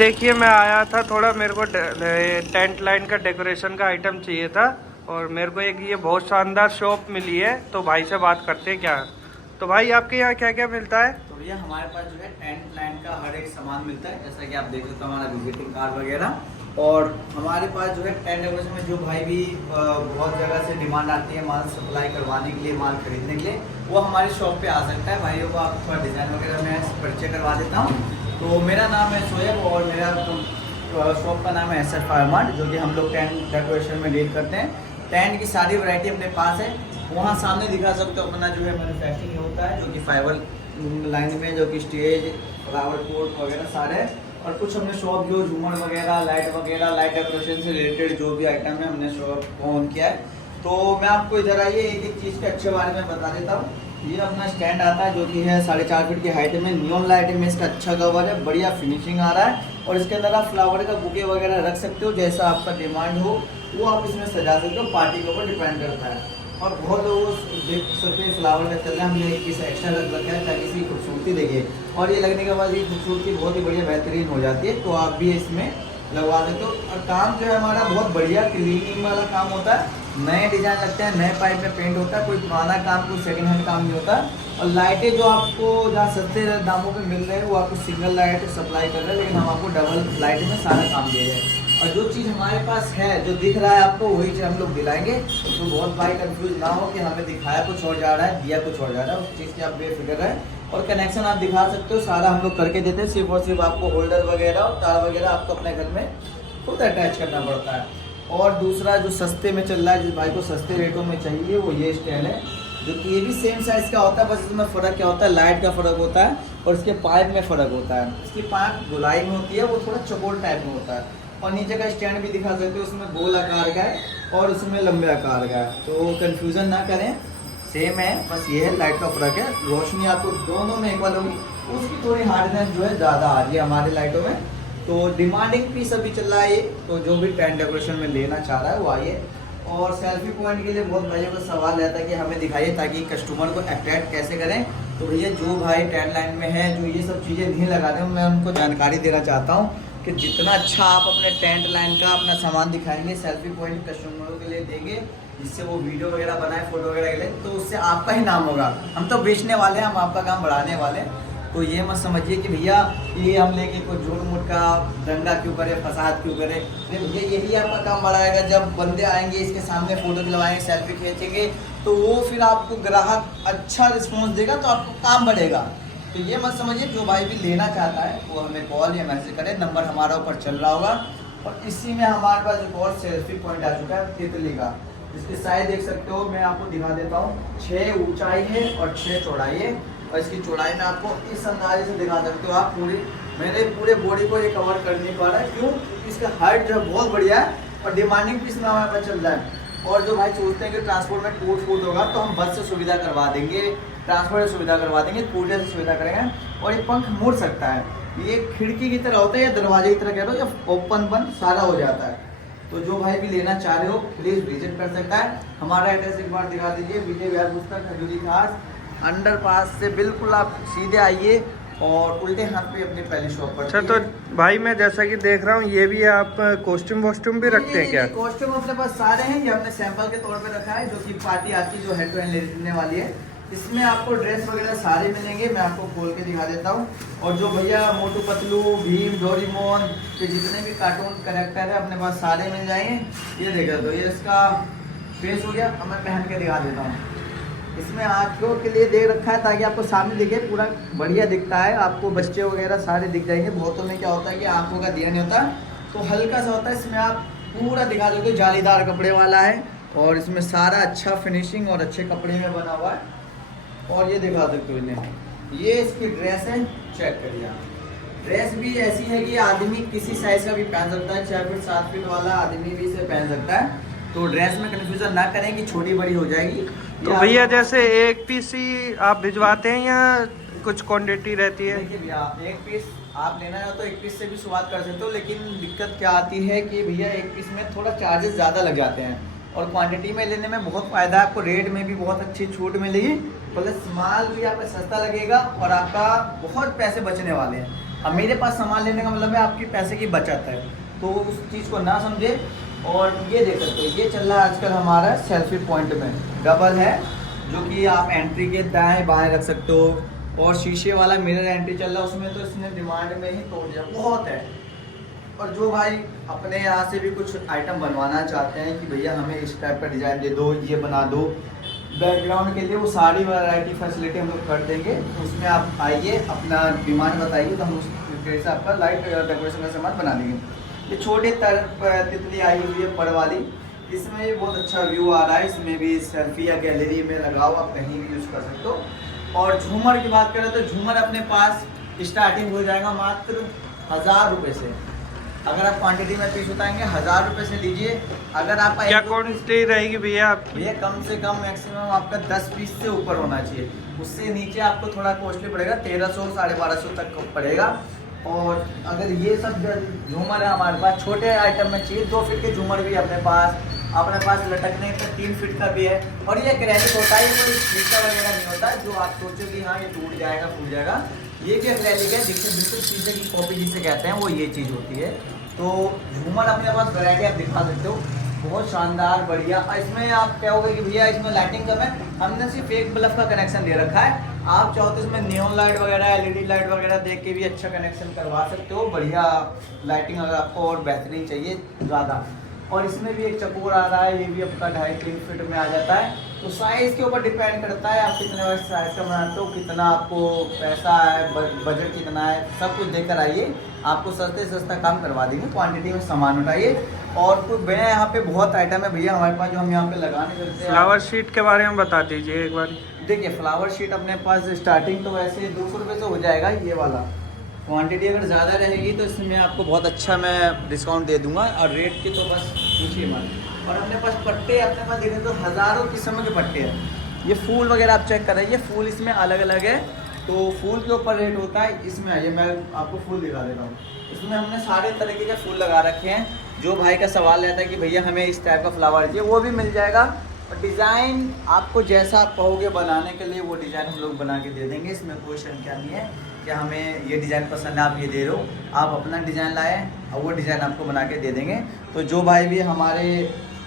देखिए मैं आया था थोड़ा, मेरे को टेंट लाइन का डेकोरेशन का आइटम चाहिए था और मेरे को एक ये बहुत शानदार शॉप मिली है, तो भाई से बात करते हैं क्या। तो भाई आपके यहाँ क्या क्या मिलता है? तो भैया हमारे पास जो है टेंट लाइन का हर एक सामान मिलता है, जैसा कि आप देख सकते हो हमारा विजिटिंग कार्ड वगैरह। और हमारे पास जो है टेंट डेकोरेशन में जो भाई भी बहुत जगह से डिमांड आती है माल सप्लाई करवाने के लिए, माल खरीदने के लिए, वो हमारी शॉप पे आ सकता है। भाइयों को आप थोड़ा डिज़ाइन वगैरह मैं परिचय करवा देता हूँ। तो मेरा नाम है शोएब और मेरा शॉप का नाम है एसएफ फार्मार्ट, जो कि हम लोग टेंट डेकोरेशन में डील करते हैं। टेंट की सारी वैरायटी अपने पास है। वहाँ सामने दिखा सकते हो अपना जो है मैन्युफैक्चरिंग होता है, जो कि फाइबर लाइन में, जो कि स्टेज, फ्लावर पोर्ट वगैरह सारे। और कुछ हमने शॉप जो झूमर वगैरह, लाइट डेकोरेशन से रिलेटेड जो भी आइटम है हमने शॉप को ऑन किया है। तो मैं आपको इधर आइए एक एक चीज़ के अच्छे बारे में बता देता हूँ। ये अपना स्टैंड आता है, जो कि है 4.5 फीट की हाइट में, नियॉन लाइट में इसका अच्छा कवर है, बढ़िया फिनिशिंग आ रहा है। और इसके अंदर आप फ्लावर का बुके वगैरह रख सकते हो, जैसा आपका डिमांड हो वो आप इसमें सजा सकते हो, पार्टी के ऊपर डिपेंड करता है। और बहुत लोग देख सकते हैं फ्लावर का चल रहा है, हमने एक पीस एक्स्ट्रा रख रखा है ताकि इसकी खूबसूरती देखे। और ये लगने के बाद ये खूबसूरती बहुत ही बढ़िया बेहतरीन हो जाती है, तो आप भी इसमें लगवा देते हो। और काम जो है हमारा बहुत बढ़िया क्लीनिंग वाला काम होता है, नए डिजाइन लगते हैं, नए पाइप में पेंट होता है, कोई पुराना काम, कोई सेकंड हैंड काम नहीं होता। और लाइटें जो आपको जहाँ सस्ते दामों पे मिल रहे हैं वो आपको सिंगल लाइट सप्लाई कर रहे हैं, लेकिन हम आपको डबल लाइट में सारा काम दे रहे हैं। और जो चीज़ हमारे पास है, जो दिख रहा है आपको, वही चीज़ हम लोग दिलाएंगे। तो बहुत भाई कंफ्यूज ना हो कि हमें दिखाया कुछ और जा रहा है, दिया कुछ और जा रहा है, उस चीज़ की आप बेफिक्र रहें। और कनेक्शन आप दिखा सकते हो, सारा हम लोग करके देते हैं। सिर्फ और सिर्फ आपको होल्डर वगैरह और तार वगैरह आपको अपने घर में खुद अटैच करना पड़ता है। और दूसरा जो सस्ते में चल रहा है, जिस भाई को सस्ते रेटों में चाहिए, वो ये स्टैंड है, जो कि ये भी सेम साइज़ का होता है, बस इसमें फ़र्क क्या होता है, लाइट का फ़र्क होता है और इसके पाइप में फ़र्क होता है। इसकी पाइप गोलाई में होती है, वो थोड़ा चौकोर टाइप में होता है। और नीचे का स्टैंड भी दिखा सकते हो, उसमें गोल आकार का है और उसमें लंबे आकार का है, तो कन्फ्यूज़न ना करें, सेम है, बस ये है लाइट का फ़र्क है। रोशनी आपको दोनों में इक्वल होगी, उसकी थोड़ी हार्डनेस जो है ज़्यादा आ रही है हमारी लाइटों में। तो डिमांडिंग पीस अभी चल रहा है ये, तो जो भी टेंट डेकोरेशन में लेना चाह रहा है वो आइए। और सेल्फी पॉइंट के लिए बहुत भाइयों का सवाल रहता है कि हमें दिखाइए ताकि कस्टमर को अट्रैक्ट कैसे करें। तो भैया जो भाई टेंट लाइन में है, जो ये सब चीज़ें नहीं लगा रहे हैं, मैं उनको जानकारी देना चाहता हूँ कि जितना अच्छा आप अपने टेंट लाइन का अपना सामान दिखाएंगे, सेल्फी पॉइंट कस्टमरों के लिए देंगे, जिससे वो वीडियो वगैरह बनाए, फोटो वगैरह के लिए, तो उससे आपका ही नाम होगा। हम तो बेचने वाले हैं, हम आपका काम बढ़ाने वाले हैं। तो ये मत समझिए कि भैया ये हम लेके कोई झूठ मूठ का दंगा क्यों करे, फसाद क्यों करे। भैया यही आपका काम बढ़ाएगा, जब बंदे आएंगे इसके सामने फ़ोटो खिंचवाएंगे, सेल्फी खींचेंगे, तो वो फिर आपको ग्राहक अच्छा रिस्पॉन्स देगा, तो आपको काम बढ़ेगा। तो ये मत समझिए, जो भाई भी लेना चाहता है वो हमें कॉल या मैसेज करे, नंबर हमारा ऊपर चल रहा होगा। और इसी में हमारे पास एक और सेल्फी पॉइंट आ चुका है तितली का, जिसकी साइज देख सकते हो, मैं आपको दिखा देता हूँ। 6 ऊंचाई है और 6 चौड़ाई है। और इसकी चौड़ाई में आपको इस अंदाजे से दिखा सकते हो आप, मेरे पूरे बॉडी को ये कवर कर नहीं पा रहा है। क्यों? क्योंकि इसका हाइट जो है बहुत बढ़िया है और डिमांडिंग पीस में हमारे पास चल रहा है। और जो भाई सोचते हैं कि ट्रांसपोर्ट में टूट फूट होगा, तो हम बस से सुविधा करवा देंगे, ट्रांसपोर्ट से सुविधा करवा देंगे, कूरियर से सुविधा करेंगे। और ये पंख मुड़ सकता है, ये खिड़की की तरह होता है या दरवाजे की तरह कह रहे हो, या ओपन बंद सारा हो जाता है। तो जो भाई भी लेना चाह रहे हो प्लीज़ विजिट कर सकता है। हमारा एड्रेस एक बार दिखा दीजिए, विजय विहार पुस्तक खजूरी खास अंडरपास से बिल्कुल आप सीधे आइए और उल्टे हाथ पे अपनी पहली शॉप पर। अच्छा, तो भाई मैं जैसा कि देख रहा हूँ, ये भी आप कॉस्ट्यूम वॉस्ट्यूम भी रखते हैं क्या? कॉस्ट्यूम अपने पास सारे हैं, ये हमने सैंपल के तौर पे रखा है, जो कि पार्टी आती जो हेड टू हेड लेने वाली है। इसमें आपको ड्रेस वगैरह सारे मिलेंगे, मैं आपको खोल के दिखा देता हूँ। और जो भैया मोटू पतलू, भीम, डोरेमोन के जितने भी कार्टून कैरेक्टर है अपने पास सारे मिल जाएंगे। ये देखा, तो ये इसका फेस हो गया, अब मैं पहन के दिखा देता हूँ। इसमें आँखों के लिए दे रखा है ताकि आपको सामने दिखे, पूरा बढ़िया दिखता है, आपको बच्चे वगैरह सारे दिख जाएंगे। बहुतों में क्या होता है कि आँखों का दिया नहीं होता, तो हल्का सा होता है, इसमें आप पूरा दिखा दोगे। जालीदार कपड़े वाला है और इसमें सारा अच्छा फिनिशिंग और अच्छे कपड़े में बना हुआ है। और ये दिखा सकते हो इन्हें, ये इसकी ड्रेस है, चेक करिए आप। ड्रेस भी ऐसी है कि आदमी किसी साइज़ का भी पहन सकता है, 6 फीट 7 फीट वाला आदमी भी इसे पहन सकता है। तो ड्रेस में कन्फ्यूज़न ना करें कि छोटी बड़ी हो जाएगी। तो भैया जैसे एक पीस ही आप भिजवाते हैं या कुछ क्वांटिटी रहती है? देखिए भैया, एक पीस आप लेना है तो एक पीस से भी शुरुआत कर सकते हो, लेकिन दिक्कत क्या आती है कि भैया एक पीस में थोड़ा चार्जेस ज़्यादा लग जाते हैं, और क्वांटिटी में लेने में बहुत फ़ायदा है, आपको रेट में भी बहुत अच्छी छूट मिलेगी, प्लस माल भी आपका सस्ता लगेगा और आपका बहुत पैसे बचने वाले हैं। अब मेरे पास सामान लेने का मतलब है आपकी पैसे की बचत है, तो उस चीज़ को ना समझे। और ये देख सकते हो, ये चल रहा है आजकल हमारा सेल्फी पॉइंट में, डबल है, जो कि आप एंट्री के दाएं बाएं रख सकते हो। और शीशे वाला मिरर एंट्री चल रहा है उसमें, तो इसने डिमांड में ही तोड़ दिया, बहुत है। और जो भाई अपने यहाँ से भी कुछ आइटम बनवाना चाहते हैं कि भैया हमें इस टाइप का डिज़ाइन दे दो, ये बना दो बैकग्राउंड के लिए, वो सारी वैरायटी फैसिलिटी हम लोग कर देंगे। उसमें आप आइए, अपना डिमांड बताइए, तो हम उस तरीके से आपका लाइट डेकोरेशन का सामान बना देंगे। ये छोटी तितली आई हुई है पड़ वाली, इसमें भी बहुत अच्छा व्यू आ रहा है, इसमें भी सेल्फी या गैलरी में लगाओ, आप कहीं भी यूज़ कर सकते हो। और झूमर की बात करें तो झूमर अपने पास स्टार्टिंग हो जाएगा मात्र 1000 रुपये से। अगर आप क्वांटिटी में पीस उठाएंगे 1000 रुपये से लीजिए। अगर आपका क्या क्वांटिटी रहेगी भैया आपकी? भैया कम से कम मैक्सिमम आपका 10 पीस से ऊपर होना चाहिए, उससे नीचे आपको थोड़ा कॉस्टली पड़ेगा, 1300 1250 तक पड़ेगा। और अगर ये सब झूमर है हमारे पास, छोटे आइटम में चाहिए 2 फीट के झूमर भी अपने पास लटकने का 3 फीट का भी है। और ये एक्रेलिक होता है, ये कोई शीशा वगैरह नहीं होता जो आप सोचो कि हाँ ये टूट जाएगा फूट जाएगा। ये भी एक्रेलिक है, देखिए बिल्कुल शीशे की कॉपी जिसे कहते हैं, वो ये चीज़ होती है। तो झूमर अपने पास वैरायटी आप दिखा सकते हो, बहुत शानदार बढ़िया। इसमें आप कहोगे कि भैया इसमें लाइटिंग कम है, हमने सिर्फ एक बल्ब का कनेक्शन दे रखा है। आप चाहो तो इसमें नियॉन लाइट वगैरह एलईडी लाइट वगैरह देख के भी अच्छा कनेक्शन करवा सकते हो, बढ़िया लाइटिंग अगर आपको और बेहतरीन चाहिए ज़्यादा। और इसमें भी एक चकोर आ रहा है, ये भी आपका 2.5-3 फीट में आ जाता है। तो साइज़ के ऊपर डिपेंड करता है आप कितने साइज़ का बनाते हो, कितना आपको पैसा है, बजट कितना है, सब कुछ देकर आइए, आपको सस्ते से सस्ता काम करवा देंगे। क्वांटिटी में सामान उठाइए। और कुछ भैया यहाँ पे बहुत आइटम है भैया हमारे पास जो हम यहाँ पे लगाने चलते हैं। फ्लावर शीट के बारे में बता दीजिए एक बार। देखिए फ्लावर शीट अपने पास स्टार्टिंग तो वैसे 200 रुपये से हो जाएगा ये वाला। क्वांटिटी अगर ज़्यादा रहेगी तो इसमें आपको बहुत अच्छा मैं डिस्काउंट दे दूंगा, और रेट की तो बस पूछिए मत। और अपने पास पट्टे, अपने पास देखें तो हज़ारों किस्म के पट्टे हैं। ये फूल वगैरह आप चेक करें, ये फूल इसमें अलग अलग है, तो फूल के ऊपर रेट होता है। इसमें आइए मैं आपको फूल दिखा देता हूँ। इसमें हमने सारे तरीके के फूल लगा रखे हैं। जो भाई का सवाल रहता है कि भैया हमें इस टाइप का फ्लावर चाहिए, वो भी मिल जाएगा। और डिज़ाइन आपको जैसा आप कहोगे बनाने के लिए, वो डिज़ाइन हम लोग बना के दे देंगे। इसमें कोई शंका नहीं है कि हमें ये डिज़ाइन पसंद है, आप ये दे रहे हो, आप अपना डिज़ाइन लाएँ और वो डिज़ाइन आपको बना के दे देंगे। तो जो भाई भी हमारे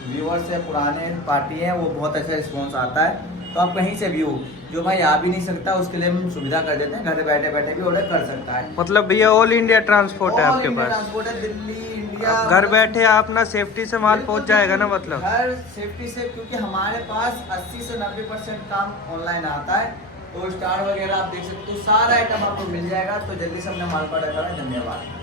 व्यूअर्स है, पुराने पार्टी हैं, वो बहुत अच्छा रिस्पॉन्स आता है। तो आप कहीं से भी हो, जो भाई आ भी नहीं सकता उसके लिए हम सुविधा कर देते हैं, घर बैठे बैठे भी ऑर्डर कर सकता है। मतलब भैया ऑल इंडिया ट्रांसपोर्ट है आपके पास? ट्रांसपोर्ट है, दिल्ली, इंडिया, घर बैठे आप ना सेफ्टी से माल पहुंच जाएगा ना? मतलब हर सेफ्टी से, क्योंकि हमारे पास 80 से 90% काम ऑनलाइन आता है। तो स्टार वगैरह आप देख सकते हो, सारा आइटम आपको मिल जाएगा। तो जल्दी से अपने माल का ऑर्डर करें। धन्यवाद।